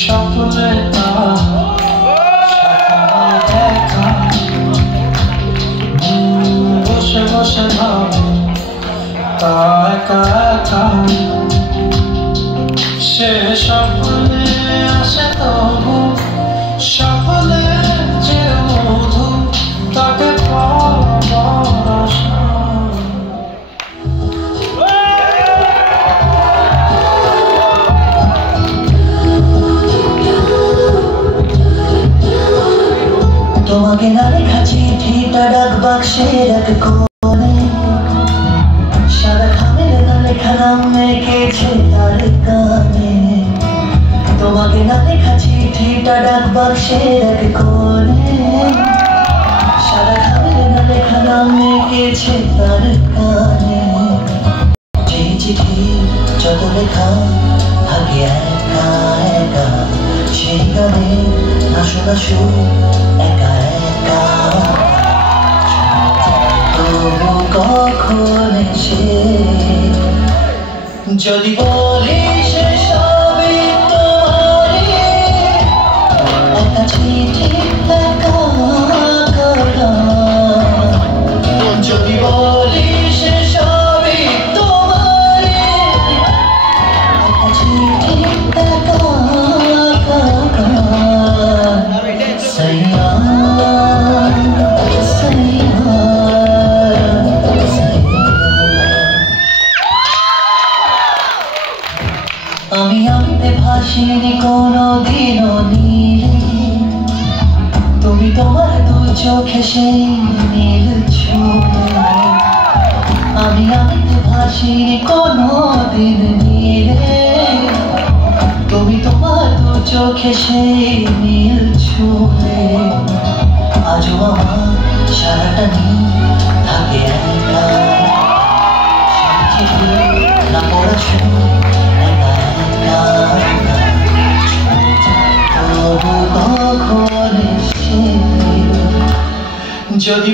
স্বপ্নের দেখা বসে বসে ভাবে একা একা সে স্বপ্নে আসে তবু স্বপ্নে যে মধু তাকে তোমাকে না লেখা চিঠিটা ডাক বাক্সের এক কোণে সাদা খামের না লেখা নাম এঁকেছে তার কানে। তোমাকে না লেখা চিঠিটা ডাক বাক্সের এক কোণে সাদা খামের না লেখা নাম এঁকেছে তার কানে। যে চিঠি যত লেখা থাকে একা একা সেই গানে আসো আসো একা একা তবু কখন এসে যদি বলি সে সবই তোমারই একটা চিঠি একা কথা যদি বলি সে সবই তোমারই একটা চিঠি একা আমি আনতে ভাসিনি কোনোদিনও নীলে তুমি তোমার দু চোখে সেই নীল ছুঁয়ে। আমি আনতে ভাসিনি কোনোদিন নীলে তুমি তোমার দু চোখে সেই নীল ছুঁয়ে। আজও আমার সারাটা দিন থাকে একা না পড়াশোনা যদি